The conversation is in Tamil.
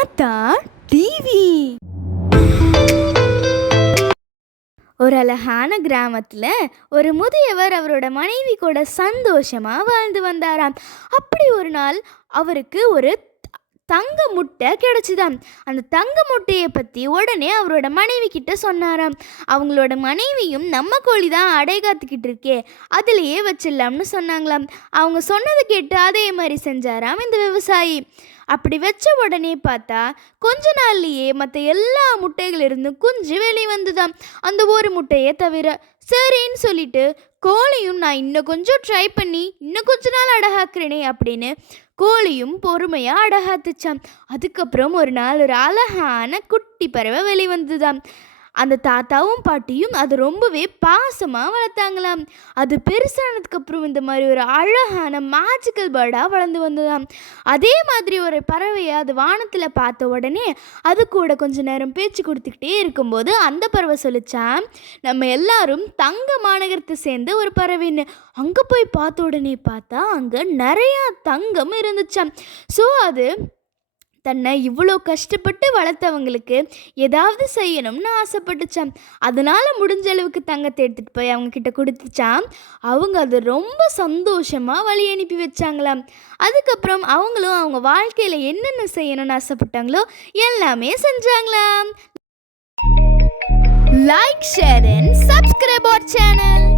தாத்தா டிவி. ஒரு அழகான கிராமத்தில் ஒரு முதியவர் அவரோட மனைவி கூட சந்தோஷமாக வாழ்ந்து வந்தாராம். அப்படி ஒரு நாள் அவருக்கு ஒரு தங்க முட்டை கிடச்சிதாம். அந்த தங்க முட்டையை பற்றி உடனே அவரோட மனைவி கிட்ட சொன்னாராம். அவங்களோட மனைவியும் நம்ம கோழி தான் அடை காத்துக்கிட்டு இருக்கே, அதுலேயே வச்சிடலாம்னு சொன்னாங்களாம். அவங்க சொன்னதை கேட்டு அதே மாதிரி செஞ்சாராம் இந்த விவசாயி. அப்படி வச்ச உடனே பார்த்தா கொஞ்ச நாள்லேயே மற்ற எல்லா முட்டைகளிலிருந்தும் குஞ்சு வெளியே வந்துதான், அந்த ஒரு முட்டையை தவிர. சரின்னு சொல்லிட்டு கோழியும் நான் இன்னும் கொஞ்சம் ட்ரை பண்ணி இன்னும் கொஞ்ச நாள் அடகாக்குறேனே அப்படின்னு கோழியும் பொறுமையாக அடகாத்துச்சான். அதுக்கப்புறம் ஒரு நாள் ஒரு அழகான குட்டி பறவை வெளிவந்துதான். அந்த தாத்தாவும் பாட்டியும் அது ரொம்பவே பாசமாக வளர்த்தாங்களாம். அது பெருசானதுக்கப்புறம் இந்த மாதிரி ஒரு அழகான மேஜிக்கல் பேர்டாக வளர்ந்து வந்ததாம். அதே மாதிரி ஒரு பறவையை அது வானத்தில் பார்த்த உடனே அது கூட கொஞ்ச நேரம் பேச்சு கொடுத்துக்கிட்டே இருக்கும்போது அந்த பறவை சொல்லிச்சான், நம்ம எல்லாரும் தங்க மாநகரத்தை சேர்ந்த ஒரு பறவைன்னு. அங்கே போய் பார்த்த உடனே பார்த்தா அங்கே நிறையா தங்கம் இருந்துச்சாம். ஸோ அது தன்னை இவ்வளோ கஷ்டப்பட்டு வளர்த்தவங்களுக்கு ஏதாவது செய்யணும்னு ஆசைப்பட்டுச்சான். அதனால் முடிஞ்ச அளவுக்கு தங்கத்தை எடுத்துகிட்டு போய் அவங்கக்கிட்ட கொடுத்துச்சான். அவங்க அது ரொம்ப சந்தோஷமாக வழி அனுப்பி வச்சாங்களாம். அதுக்கப்புறம் அவங்களும் அவங்க வாழ்க்கையில் என்னென்ன செய்யணும்னு ஆசைப்பட்டாங்களோ எல்லாமே செஞ்சாங்களாம். லைக், ஷேர் அண்ட் சப்ஸ்கிரைப் அவர் சேனல்.